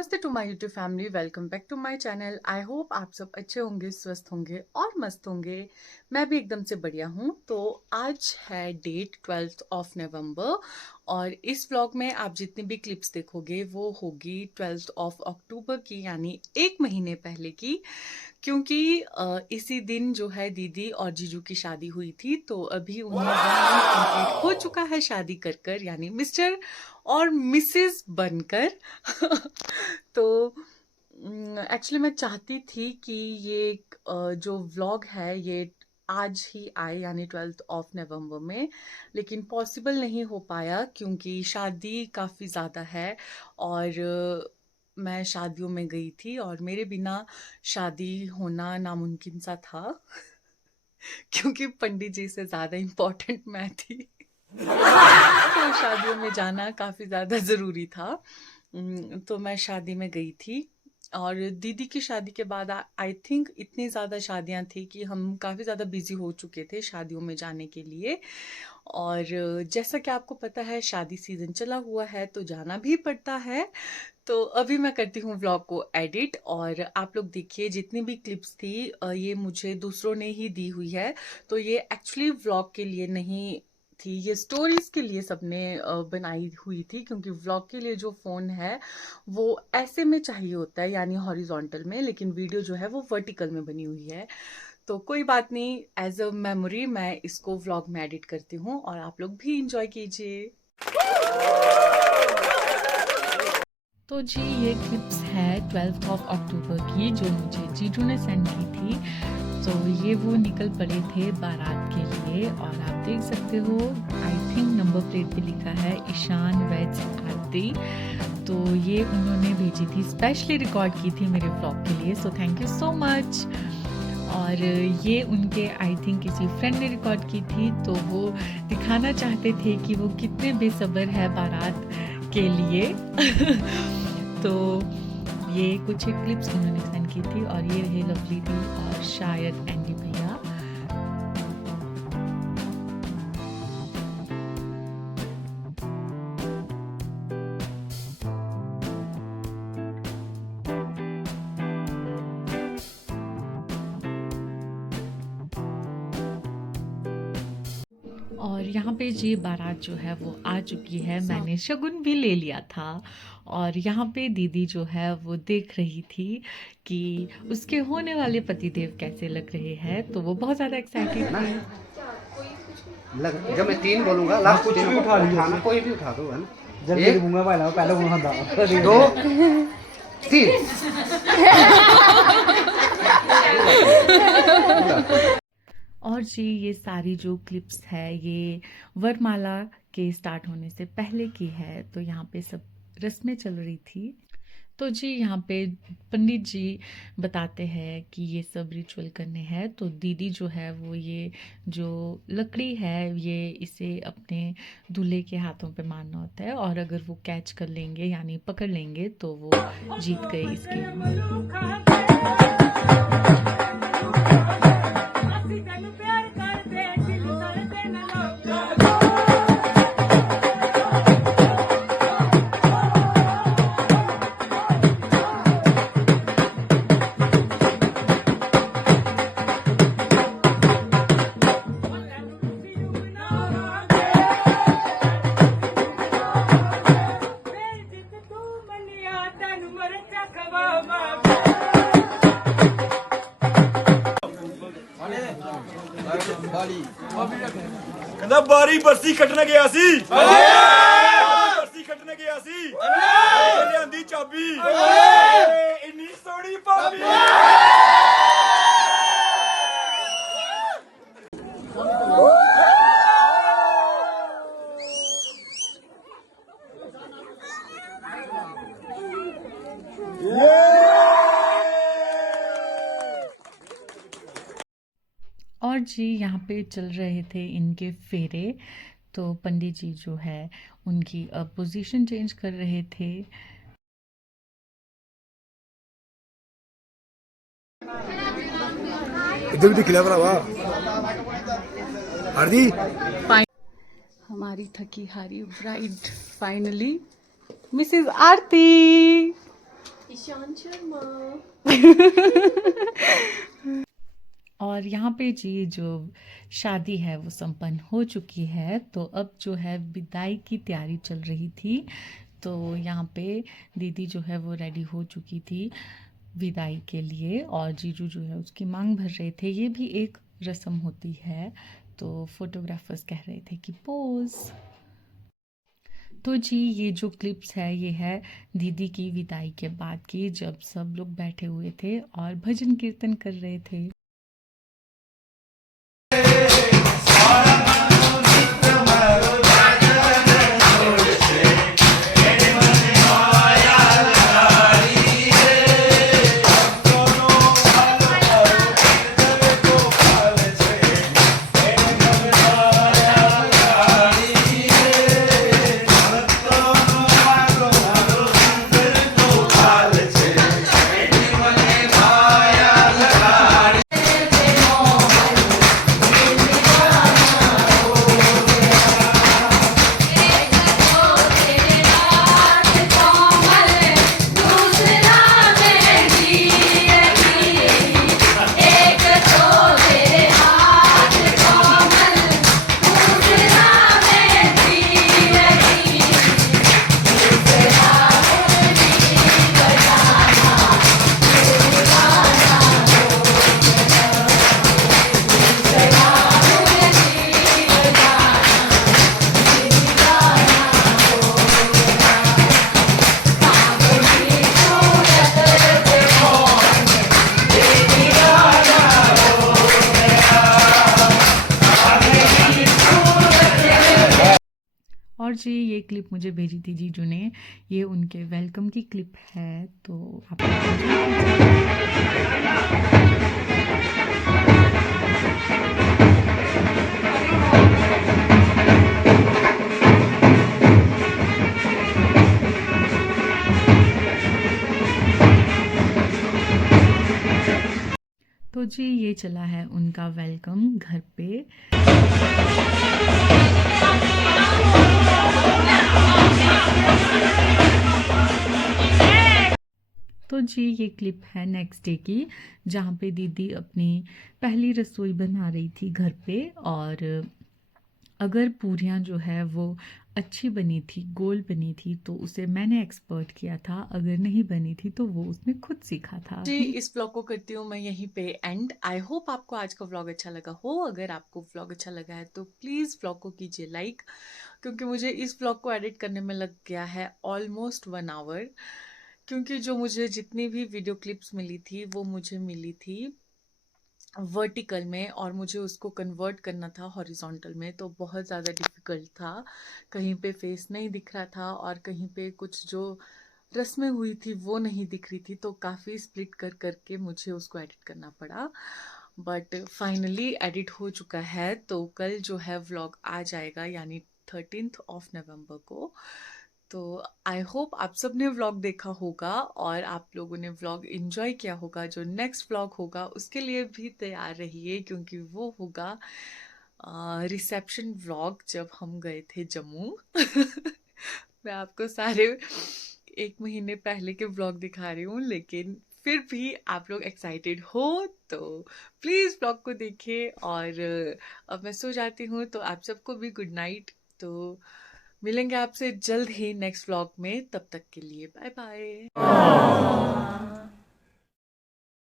नमस्ते to my YouTube family, welcome back to my channel. I hope आप सब अच्छे होंगे, स्वस्थ होंगे और मस्त होंगे। मैं भी एकदम से बढ़िया हूँ। तो आज है डेट 12 ऑफ नवंबर और इस व्लॉग में आप जितनी भी क्लिप्स देखोगे वो होगी 12 ऑफ अक्टूबर की, यानी एक महीने पहले की। क्योंकि इसी दिन जो है दीदी और जीजू की शादी हुई थी, तो अभी उन्हें 1 मंथ कंप्लीट हो चुका है शादी कर कर, यानी मिस्टर और मिसेस बनकर। तो एक्चुअली मैं चाहती थी कि ये जो व्लॉग है ये आज ही आए, यानी 12 ऑफ नवंबर में, लेकिन पॉसिबल नहीं हो पाया क्योंकि शादी काफ़ी ज़्यादा है और मैं शादियों में गई थी और मेरे बिना शादी होना नामुमकिन सा था। क्योंकि पंडित जी से ज़्यादा इम्पोर्टेंट मैं थी। तो शादियों में जाना काफ़ी ज़्यादा ज़रूरी था। तो मैं शादी में गई थी और दीदी की शादी के बाद आई थिंक इतनी ज़्यादा शादियां थी कि हम काफ़ी ज़्यादा बिजी हो चुके थे शादियों में जाने के लिए। और जैसा कि आपको पता है शादी सीज़न चला हुआ है तो जाना भी पड़ता है। तो अभी मैं करती हूँ व्लॉग को एडिट और आप लोग देखिए जितनी भी क्लिप्स थी ये मुझे दूसरों ने ही दी हुई है। तो ये एक्चुअली व्लॉग के लिए नहीं थी, ये स्टोरीज के लिए सबने बनाई हुई थी, क्योंकि व्लॉग के लिए जो फोन है वो ऐसे में चाहिए होता है, यानी हॉरिजॉन्टल में, लेकिन वीडियो जो है वो वर्टिकल में बनी हुई है। तो कोई बात नहीं, एज अ मेमोरी मैं इसको व्लॉग में एडिट करती हूँ और आप लोग भी इंजॉय कीजिए। तो जी ये क्लिप्स है 12 ऑफ अक्टूबर की जो मुझे जीजू ने सेंड की थी। तो ये वो निकल पड़े थे बारात के लिए और आप देख सकते हो आई थिंक नंबर प्लेट पे लिखा है ईशान वेज आरती। तो ये उन्होंने भेजी थी, स्पेशली रिकॉर्ड की थी मेरे व्लॉग के लिए, so thank you so much. और ये उनके आई थिंक किसी फ्रेंड ने रिकॉर्ड की थी, तो वो दिखाना चाहते थे कि वो कितने बेसब्र है बारात के लिए। तो ये कुछ क्लिप्स उन्होंने सेंड की थी और ये रहे लवली दी और शायद एंडी भैया। और यहाँ पे जी बारात जो है वो आ चुकी है, मैंने शगुन भी ले लिया था और यहाँ पे दीदी जो है वो देख रही थी कि उसके होने वाले पतिदेव कैसे लग रहे हैं, तो वो बहुत ज़्यादा एक्साइटेड थी। जब मैं 3 बोलूंगा लास्ट कुछ भी उठा लिया, कोई भी उठा दो, है ना। जल्दी दूंगा भाई ना, पहले कौन था 2 3 और जी ये सारी जो क्लिप्स है ये वरमाला के स्टार्ट होने से पहले की है, तो यहाँ पे सब रस्में चल रही थी। तो जी यहाँ पे पंडित जी बताते हैं कि ये सब रिचुअल करने हैं। तो दीदी जो है वो ये जो लकड़ी है ये इसे अपने दूल्हे के हाथों पे मारना होता है और अगर वो कैच कर लेंगे यानी पकड़ लेंगे तो वो जीत गए इस गेम में। ਕਹਿੰਦਾ ਬਾਰੀ ਬਰਸੀ ਕੱਟਣ ਗਿਆ ਸੀ, ਬਰਸੀ ਕੱਟਣ ਗਿਆ ਸੀ, ਲਿਆਂਦੀ ਚਾਬੀ, ਇੰਨੀ ਸੋਹਣੀ ਭਾਬੀ। और जी यहाँ पे चल रहे थे इनके फेरे। तो पंडित जी जो है उनकी पोजीशन चेंज कर रहे थे। इधर भी दिख लिया भरावा आरती। हमारी थकी हारी ब्राइड फाइनली मिसेस आरती। ईशान शर्मा। और यहाँ पे जी जो शादी है वो संपन्न हो चुकी है, तो अब जो है विदाई की तैयारी चल रही थी। तो यहाँ पे दीदी जो है वो रेडी हो चुकी थी विदाई के लिए, और जीजू जो है उसकी मांग भर रहे थे। ये भी एक रस्म होती है, तो फोटोग्राफर्स कह रहे थे कि पोज। तो जी ये जो क्लिप्स है ये है दीदी की विदाई के बाद की, जब सब लोग बैठे हुए थे और भजन कीर्तन कर रहे थे। और जी ये क्लिप मुझे भेजी थी जीजू ने, ये उनके वेलकम की क्लिप है, तो आप तो जी ये चला है उनका वेलकम घर पे। तो जी ये क्लिप है नेक्स्ट डे की, जहाँ पे दीदी अपनी पहली रसोई बना रही थी घर पे, और अगर पूरियाँ जो है वो अच्छी बनी थी, गोल बनी थी, तो उसे मैंने एक्सपर्ट किया था, अगर नहीं बनी थी तो वो उसने खुद सीखा था। जी इस व्लॉग को करती हूँ मैं यहीं पे एंड। आई होप आपको आज का व्लॉग अच्छा लगा हो। अगर आपको व्लॉग अच्छा लगा है तो प्लीज़ व्लॉग को कीजिए लाइक, क्योंकि मुझे इस व्लॉग को एडिट करने में लग गया है ऑलमोस्ट 1 आवर, क्योंकि जो मुझे जितनी भी वीडियो क्लिप्स मिली थी वो मुझे मिली थी वर्टिकल में, और मुझे उसको कन्वर्ट करना था हॉरिजॉन्टल में, तो बहुत ज़्यादा डिफ़िकल्ट था। कहीं पे फेस नहीं दिख रहा था और कहीं पे कुछ जो रस्में हुई थी वो नहीं दिख रही थी, तो काफ़ी स्प्लिट कर करके मुझे उसको एडिट करना पड़ा। बट फाइनली एडिट हो चुका है, तो कल जो है व्लॉग आ जाएगा, यानी 13 नवंबर को। तो आई होप आप सब ने व्लॉग देखा होगा और आप लोगों ने व्लॉग एंजॉय किया होगा। जो नेक्स्ट व्लॉग होगा उसके लिए भी तैयार रहिए, क्योंकि वो होगा रिसेप्शन व्लॉग, जब हम गए थे जम्मू। मैं आपको सारे 1 महीने पहले के व्लॉग दिखा रही हूँ, लेकिन फिर भी आप लोग एक्साइटेड हो तो प्लीज़ व्लॉग को देखिए। और अब मैं सो जाती हूँ, तो आप सबको भी गुड नाइट। तो मिलेंगे आपसे जल्द ही नेक्स्ट व्लॉग में, तब तक के लिए बाय बाय।